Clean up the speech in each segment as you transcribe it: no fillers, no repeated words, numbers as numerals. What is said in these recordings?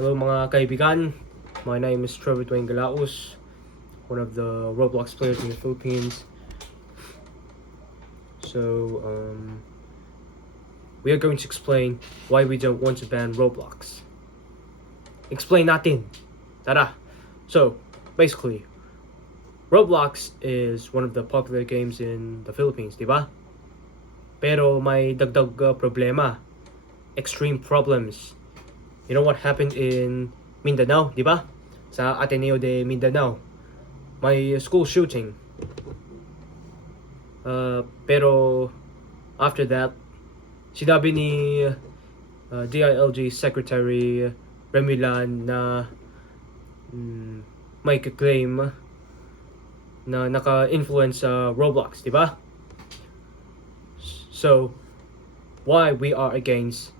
Hello mga kaibigan, my name is Trevor Dwayne Galaos, one of the Roblox players in the Philippines. So, we are going to explain why we don't want to ban Roblox. Explain natin. Tara! So, basically, Roblox is one of the popular games in the Philippines, diba? Pero may dagdag problema. Extreme problems. You know what happened in Mindanao, di ba? Sa Ateneo de Mindanao. May school shooting. Pero after that, sinabi ni DILG Secretary Remilan na may claim na naka-influence sa Roblox, di ba? So, why we are against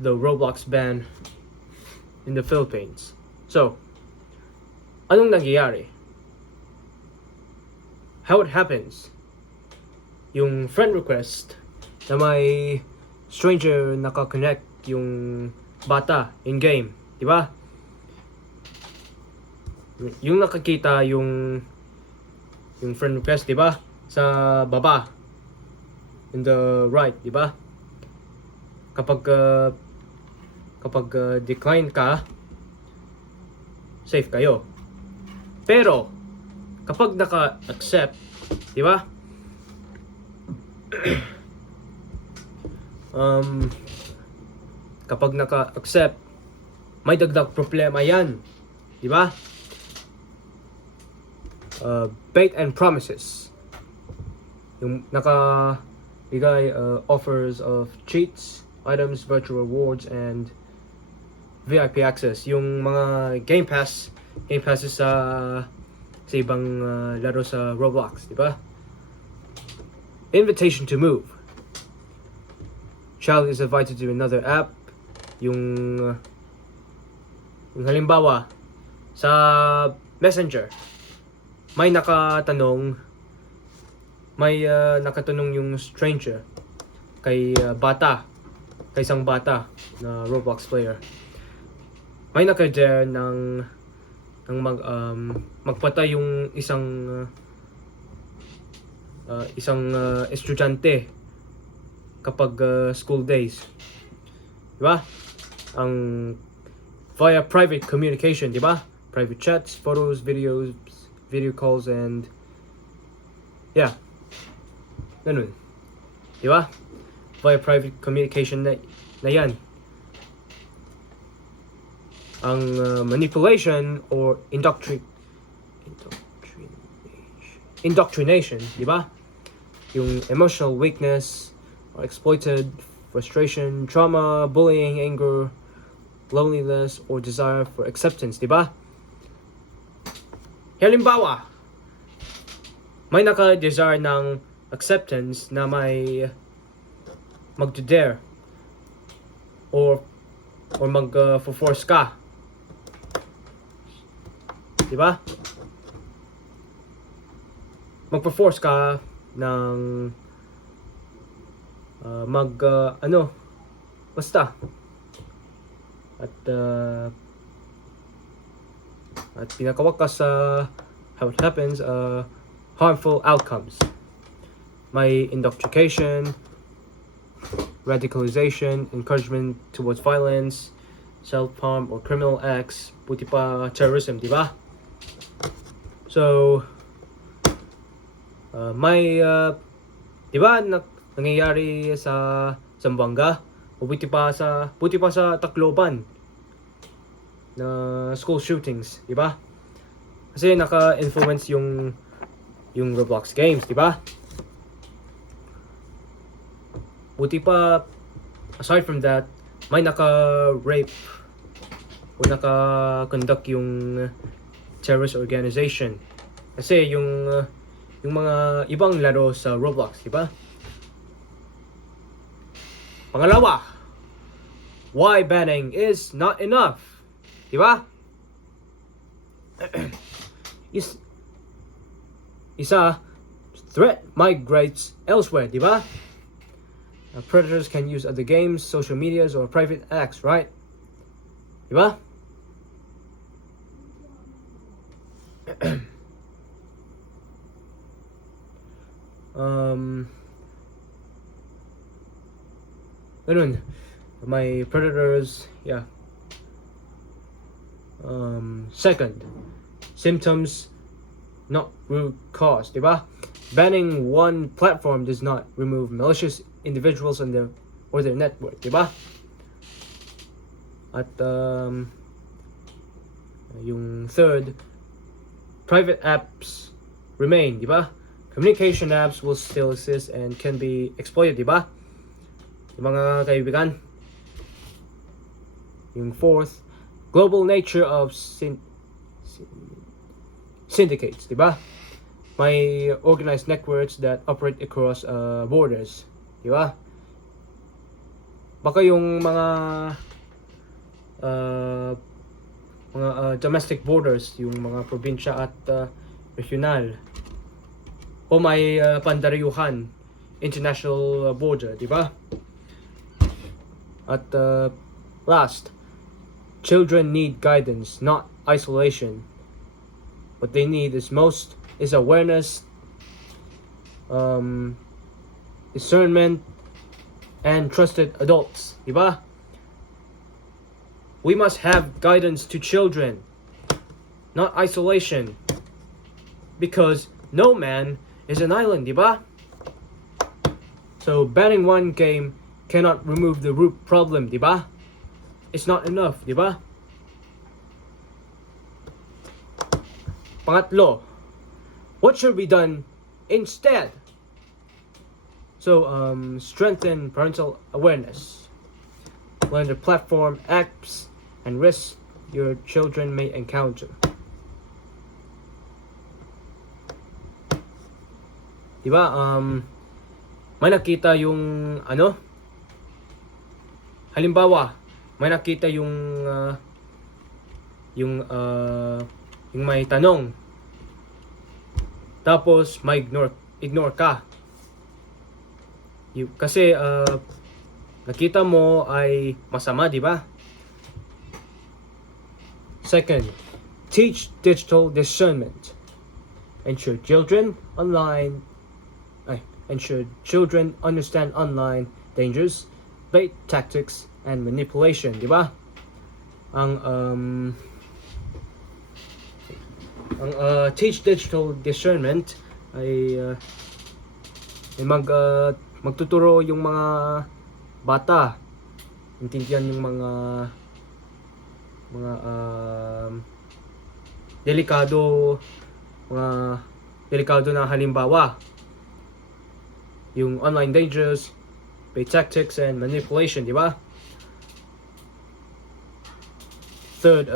the Roblox ban in the Philippines. So, anong nangyayari? How it happens? Yung friend request na may stranger naka-connect yung bata in-game, di ba? Yung nakakita yung friend request, di ba? Sa baba. In the right, di ba? Kapag decline ka, safe kayo. Pero kapag naka-accept, di ba? Kapag naka-accept, may dagdag problema yan, di ba? Bait and promises. Yung naka-bigay offers of cheats, items, virtual rewards, and VIP access. Yung mga game passes sa ibang laro sa Roblox, di ba? Invitation to move. Child is invited to another app. Yung halimbawa sa Messenger, may nakatanong yung stranger kay isang bata na Roblox player. May naka-dare ng magpatay yung isang estudyante kapag school days. Di ba? Ang via private communication, di ba? Private chats, photos, videos, video calls, and yeah. Ganun. Di ba? Via private communication na yan. Ang manipulation or indoctrination, di ba? Yung emotional weakness or exploited frustration, trauma, bullying, anger, loneliness, or desire for acceptance, di ba? Halimbawa, may naka-desire ng acceptance na may mag-dare or mag-force ka. Di ba? Magpo-force ka ng basta. At pinakawakas how it happens, harmful outcomes. May indoctrination, radicalization, encouragement towards violence, self-harm, or criminal acts, buti pa terrorism, di ba? So, di ba nangyayari sa Zamboanga o buti pa sa Tacloban na school shootings, di ba? Kasi naka-influence yung Roblox games, di ba? Buti pa, aside from that, may naka-rape o naka-conduct yung terrorist organization. Kasi yung mga ibang laro sa Roblox, di ba? Pangalawa, why banning is not enough, di ba? Isa, threat migrates elsewhere, di ba? Predators can use other games, social medias, or private acts, right? Di ba? Ganun. May predators, yeah. Second, symptoms, not root cause, diba? Banning one platform does not remove malicious individuals and their network, diba? At yung third, private apps remain, diba? Communication apps will still exist and can be exploited, diba? Yung mga kaibigan. Yung fourth, global nature of syndicates, diba? May organized networks that operate across borders, diba? Baka yung mga domestic borders, yung mga probinsya at regional, o may pandaryuhan, international border, diba? At last, children need guidance, not isolation. What they need is awareness, discernment, and trusted adults, diba? We must have guidance to children, not isolation. Because no man is an island, diba? So banning one game cannot remove the root problem, diba? It's not enough, diba? Pangatlo, what should be done instead? So, strengthen parental awareness. Learn the platform, apps, and risks your children may encounter. Diba? May nakita yung halimbawa, may nakita yung may tanong. Tapos may ignore ka. Kasi nakita mo ay masama, di ba? Second, teach digital discernment. Ensure children understand online dangers, bait tactics, and manipulation, di ba? Ang teach digital discernment ay magtuturo yung mga bata, intindihan yung mga delikado na halimbawa, yung online dangers, bait tactics, and manipulation, di ba? Third,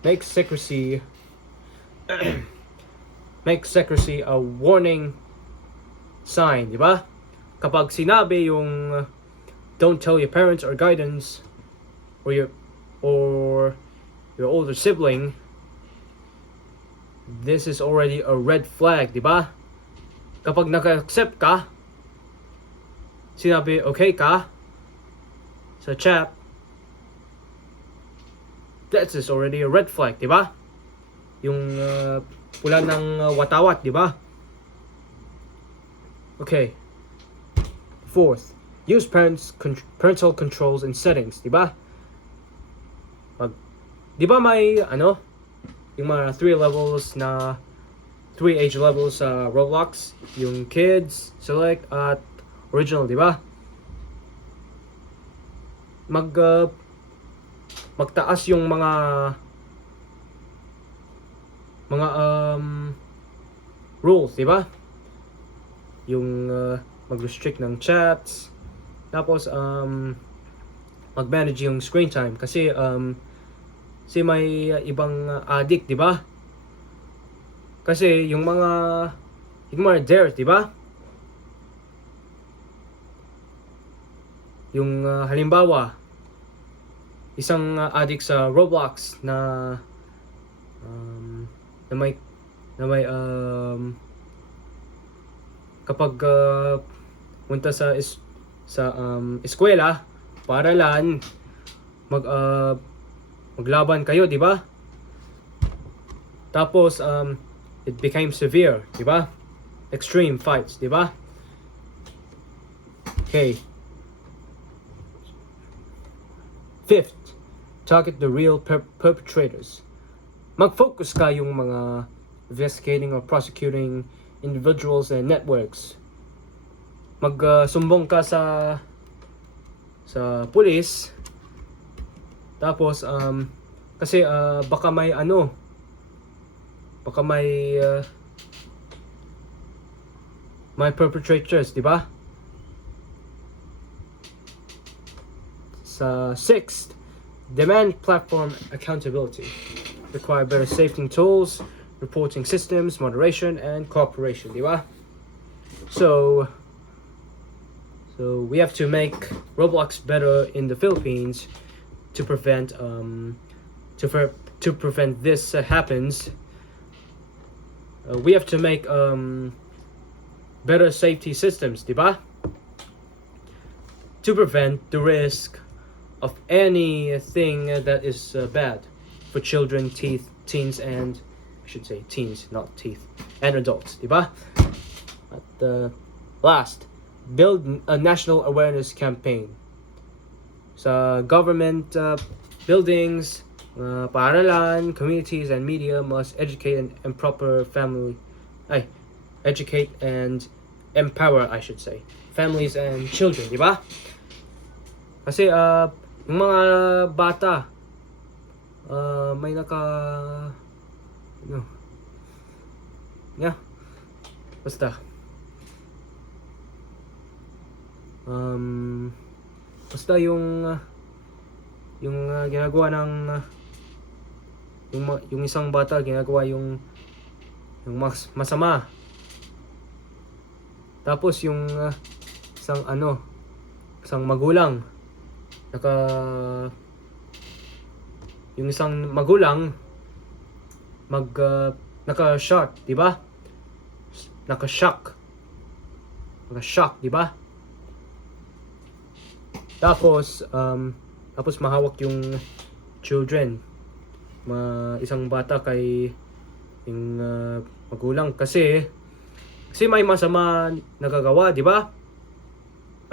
make secrecy a warning sign, di ba? Kapag sinabi yung don't tell your parents or guidance or your older sibling, this is already a red flag, di ba? Kapag naka-accept ka, sinabi okay ka sa chat, that is already a red flag, di ba? Yung pula ng watawat, di ba? Okay. Fourth, use parental controls and settings, di ba? Di ba may yung mga 3 age levels sa Roblox, yung kids, select at original, di ba? Magtaas yung mga rules, di ba? Yung mag-restrict ng chats, tapos mag-manage yung screen time kasi may ibang addict, di ba? Kasi yung mga dares, di ba? Yung halimbawa, isang addict sa Roblox na may kapag punta sa eskwela, paaralan, maglaban kayo, di ba? Tapos, it became severe, di ba? Extreme fights, di ba? Okay. Fifth, target the real perpetrators. Mag-focus ka yung mga investigating or prosecuting individuals and networks. Mag-sumbong ka sa pulis. Tapos kasi baka may may perpetrators, di ba? Sa sixth, demand platform accountability. Require better safety tools, reporting systems, moderation, and cooperation, di ba? So we have to make Roblox better in the Philippines to prevent this happens. We have to make better safety systems, di ba? To prevent the risk of anything that is bad for children, teens, and I should say teens, not teeth, and adults, di ba? At last, build a national awareness campaign. Sa government buildings, paaralan, communities, and media must educate and educate and empower, I should say, families and children, di ba? Kasi yung mga bata may basta yung ginagawa ng yung isang bata ginagawa yung masama. Tapos yung isang magulang yung isang magulang naka-shock, di ba? Naka-shock, di ba? Tapos mahawak yung children, isang bata kay yung magulang kasi may masama nagagawa, di ba?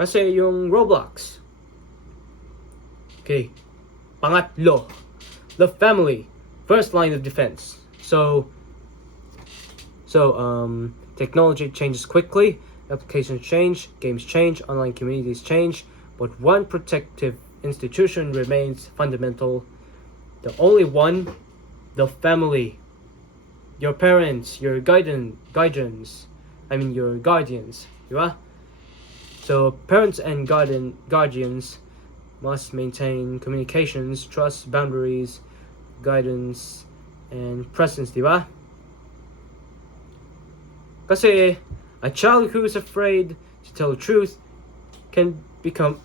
Kasi yung Roblox. Okay. Pangatlo, the family, first line of defense. So technology changes quickly, applications change, games change, online communities change, but one protective institution remains fundamental. The only one, the family. Your parents, your guardians, di ba? So parents and guardians must maintain communications, trust, boundaries, guidance, and presence, di ba? Kasi a child who is afraid to tell the truth can become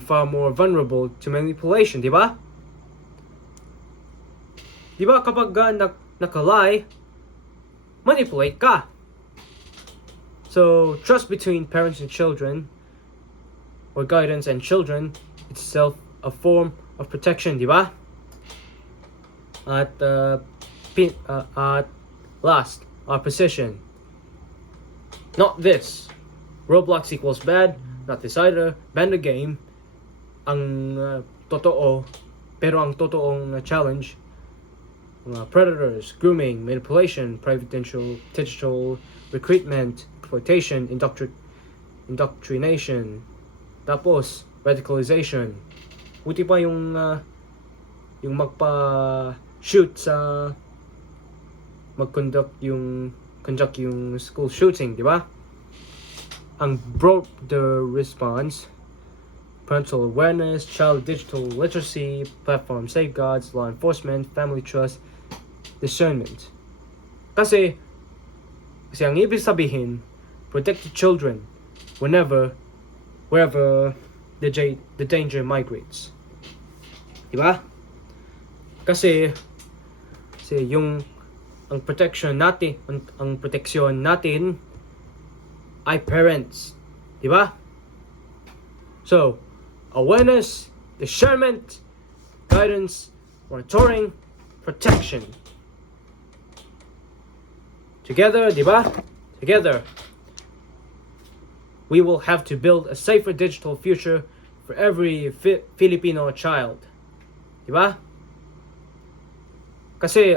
far more vulnerable to manipulation, di ba? Di ba kapag nakalay, manipulate ka. So trust between parents and children, or guidance and children, itself a form of protection, di ba? At last, our position. Not this. Roblox equals bad, not this either. Ban the game. Ang totoo, pero ang totoong challenge, predators, grooming, manipulation, private digital recruitment, exploitation, indoctrination, tapos radicalization. Buti pa yung magpa-shoot sa conduct yung school shooting, di ba? Ang broader response, parental awareness, child digital literacy, platform safeguards, law enforcement, family trust, discernment. Kasi ang ibig sabihin, protect the children wherever the danger migrates. Diba? Kasi ang protection natin ay parents. Diba? So, awareness, discernment, guidance, monitoring, protection. Together, diba? Together, we will have to build a safer digital future for every Filipino child. Diba? Kasi,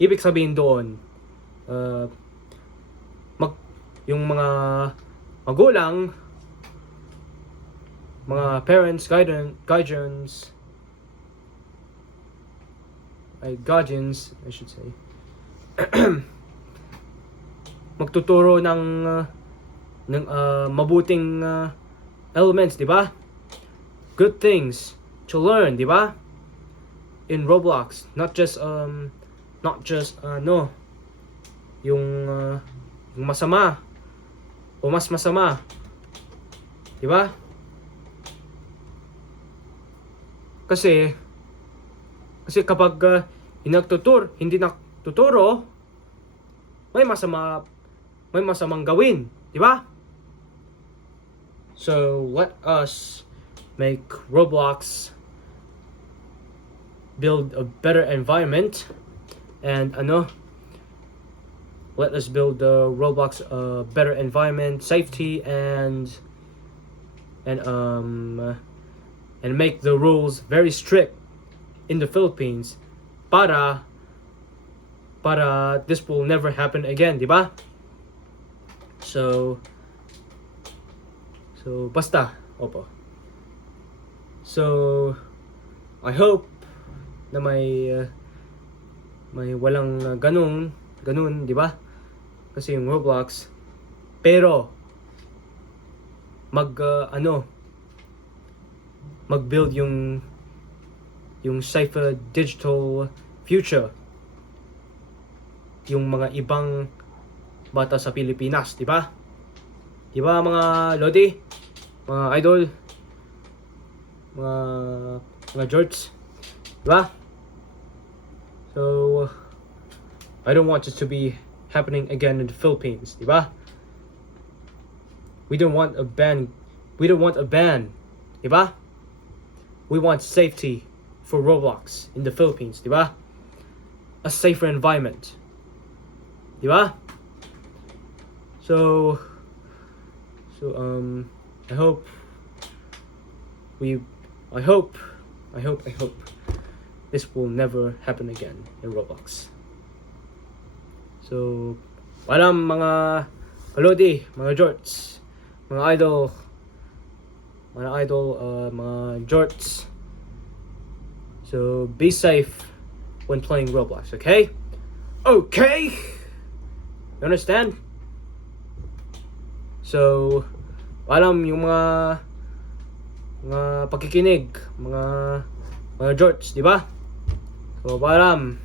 ibig sabihin doon, yung mga magulang, mga parents, guardians, I should say, magtuturo ng mabuting elements, di ba? Good things to learn, di ba? In Roblox, not just yung masama o mas masama, di ba? Kasi kapag hindi nagtuturo, may masamang gawin, di ba? So let us make Roblox build a better environment, and let us build Roblox a better environment, safety, and make the rules very strict in the Philippines para this will never happen again, di ba? So basta, opo. So I hope na may walang ganun, di ba? Kasi yung Roblox, pero mag-build yung safer digital future yung mga ibang bata sa Pilipinas, di ba? Di ba mga Lodi, mga idol, mga George, di ba? So I don't want it to be happening again in the Philippines, di ba? We don't want a ban, di ba? We want safety for Roblox in the Philippines, di ba? A safer environment, di ba? So I hope this will never happen again in Roblox. So palam mga kalodi, mga jorts, mga idol, mga jorts. So be safe when playing Roblox, okay? Okay? You understand? So alam yung mga pakikinig, mga jorts, di ba? So paalam.